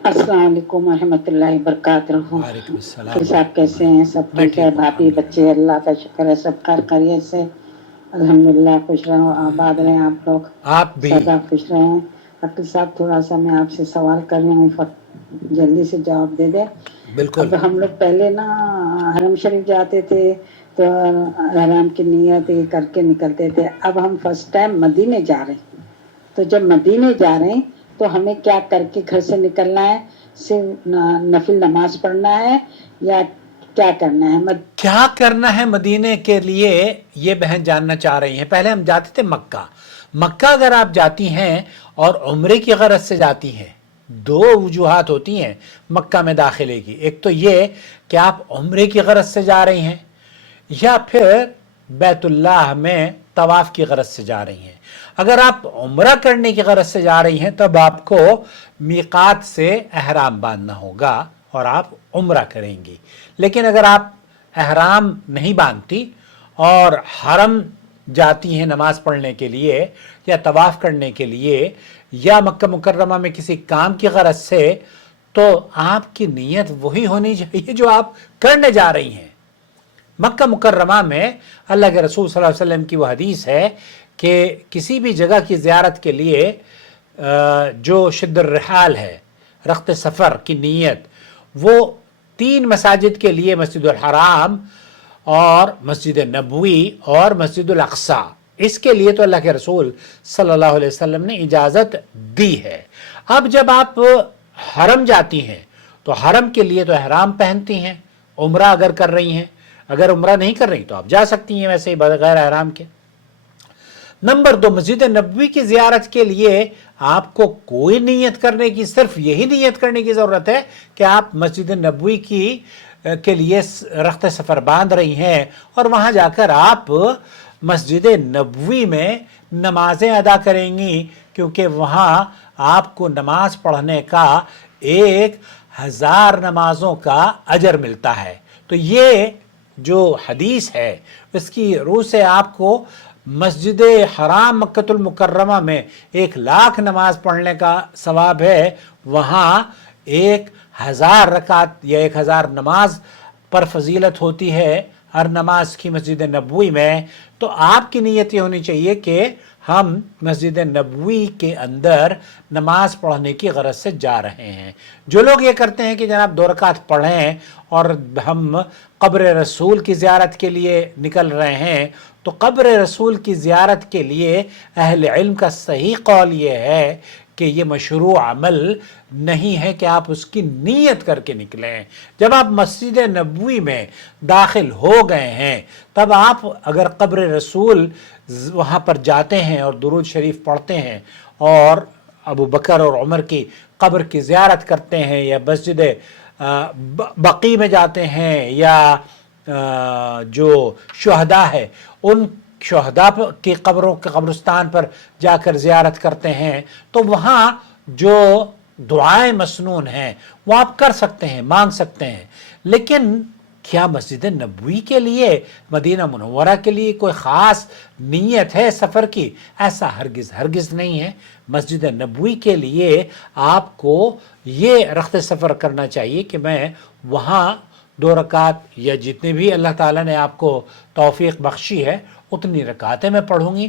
अस्सलाम वालेकुम रहमतुल्लाहि वबरकातुहू। वालेकुम अस्सलाम। फिर साहब कैसे हैं? सब मैं ठीक है? ठीक हूँ भाभी बच्चे अल्हम्दुलिल्लाह। अल्लाह का शुक्र है, सब खैरियत से अल्हम्दुलिल्लाह। खुश रहो, आबाद रहें आप लोग, आप भी। सदा खुश रहें। वकील साहब थोड़ा सा मैं आपसे सवाल कर रही हूँ, जल्दी से जवाब दे दे। अब बिल्कुल। हम लोग पहले ना हरम शरीफ जाते थे तो हराम की नियत ये करके निकलते थे। अब हम फर्स्ट टाइम मदीने जा रहे हैं, तो जब मदीने जा रहे हैं तो हमें क्या करके घर से निकलना है? सिर्फ नफिल नमाज पढ़ना है या क्या करना है? क्या करना है मदीने के लिए, ये बहन जानना चाह रही हैं। पहले हम जाते थे मक्का। मक्का अगर आप जाती हैं और उम्रे की गरज से जाती हैं, दो वजूहात होती हैं मक्का में दाखिले की। एक तो ये कि आप उम्रे की गरज से जा रही हैं, या फिर बैतुल्लाह में तवाफ की गरज से जा रही हैं। अगर आप उम्रा करने की गरज से जा रही हैं तब आपको मीकात से एहराम बांधना होगा और आप उम्रा करेंगी। लेकिन अगर आप एहराम नहीं बांधती और हरम जाती हैं नमाज पढ़ने के लिए या तवाफ करने के लिए या मक्का मुकर्रमा में किसी काम की गरज से, तो आपकी नीयत वही होनी चाहिए जो आप करने जा रही हैं। मक्का मुकर्रमा में अल्लाह के रसूल सल्लल्लाहु अलैहि वसल्लम की वह हदीस है कि किसी भी जगह की ज़ियारत के लिए जो शिद्दुर रिहाल है, रख्त सफ़र की नीयत, वो 3 मसाजिद के लिए मस्जिदुल हराम और मस्जिद नबवी और मस्जिदुल अक्सा, इसके लिए तो अल्लाह के रसूल सल्लल्लाहु अलैहि वसल्लम ने इजाज़त दी है। अब जब आप हरम जाती हैं तो हरम के लिए तो एहराम पहनती हैं, उम्रा अगर कर रही हैं। अगर उम्रा नहीं कर रही तो आप जा सकती हैं वैसे ही बगैर एहराम के। नंबर 2, मस्जिद नबवी की ज़ियारत के लिए आपको कोई नीयत करने की, सिर्फ यही नीयत करने की ज़रूरत है कि आप मस्जिद नबवी के लिए रख्त सफ़र बांध रही हैं और वहाँ जाकर आप मस्जिद नबवी में नमाजें अदा करेंगी, क्योंकि वहाँ आपको नमाज पढ़ने का 1000 नमाजों का अजर मिलता है। तो ये जो हदीस है उसकी रूह से आपको मस्जिद हराम मक्कतुल मुकर्रमा में 1,00,000 नमाज पढ़ने का सवाब है, वहाँ 1000 रकात या 1000 नमाज पर फजीलत होती है हर नमाज की मस्जिद नबवी में। तो आपकी नीयत ये होनी चाहिए कि हम मस्जिद नबवी के अंदर नमाज पढ़ने की गरज से जा रहे हैं। जो लोग ये करते हैं कि जनाब 2 रकात पढ़ें और हम कब्र रसूल की ज़ियारत के लिए निकल रहे हैं, तो कब्र रसूल की ज़ियारत के लिए अहल इल्म का सही कौल ये है कि ये मशरू अमल नहीं है कि आप उसकी नीयत करके निकलें। जब आप मस्जिद नबवी में दाखिल हो गए हैं तब आप अगर कब्र रसूल वहाँ पर जाते हैं और दुरूद शरीफ पढ़ते हैं और अबू बकर और उमर की कब्र की ज़ियारत करते हैं या मस्जिद बकी में जाते हैं या जो शुहदा है उन शुहदा की कब्रों के कब्रिस्तान पर जाकर ज़ियारत करते हैं, तो वहाँ जो दुआएं मसनून हैं वो आप कर सकते हैं, मांग सकते हैं। लेकिन क्या मस्जिद नबवी के लिए, मदीना मुनव्वरा के लिए कोई ख़ास नीयत है सफ़र की? ऐसा हरगिज़ नहीं है। मस्जिद नबवी के लिए आपको ये रख्त सफ़र करना चाहिए कि मैं वहाँ 2 रकात या जितने भी अल्लाह ताला ने आपको तौफीक बख्शी है उतनी रकातें मैं पढ़ूँगी।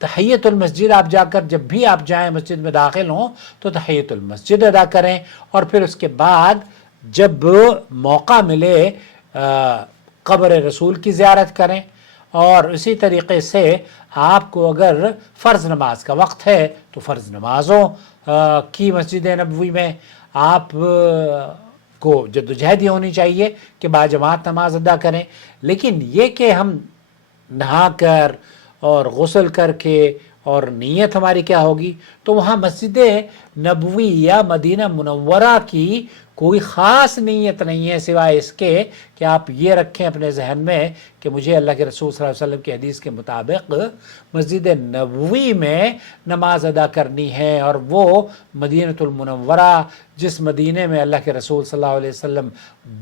तहियतुल मस्जिद आप जाकर जब भी आप जाएं मस्जिद में दाखिल हों तो तहियतुल मस्जिद अदा करें और फिर उसके बाद जब मौका मिले कब्र रसूल की ज़ियारत करें। और इसी तरीक़े से आपको अगर फ़र्ज़ नमाज का वक्त है तो फ़र्ज़ नमाज़ों की मस्जिद नबवी में आप को जद्दोजहद होनी चाहिए कि बाजमात नमाज अदा करें। लेकिन ये कि हम नहा कर और गुस्ल करके और नीयत हमारी क्या होगी, तो वहाँ मस्जिद नबवी या मदीना मुनव्वरा की कोई ख़ास नीयत नहीं है सिवाय इसके कि आप ये रखें अपने जहन में कि मुझे अल्लाह के रसूल सल्लल्लाहु अलैहि वसल्लम की हदीस के मुताबिक मस्जिद नबवी में नमाज अदा करनी है। और वो मदीनतुल मुनव्वरा जिस मदीने में अल्लाह के रसूल सल्लल्लाहु अलैहि वसल्लम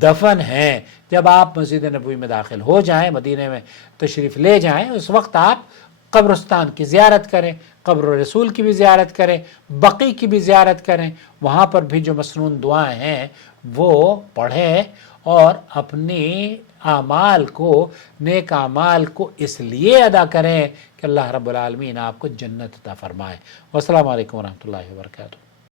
दफन हैं, जब आप मस्जिद नबवी में दाखिल हो जाएं, मदीने में तशरीफ़ ले जाएं, उस वक्त आप قبرستان کی زیارت کریں، قبر رسول کی بھی زیارت کریں، بقی کی بھی زیارت کریں، وہاں پر بھی جو مسنون دعائیں ہیں وہ پڑھیں، اور اپنی اعمال کو، نیک اعمال کو اس لیے ادا کریں کہ اللہ رب العالمین آپ کو جنت عطا فرمائے۔ والسلام علیکم ورحمۃ اللہ وبرکاتہ۔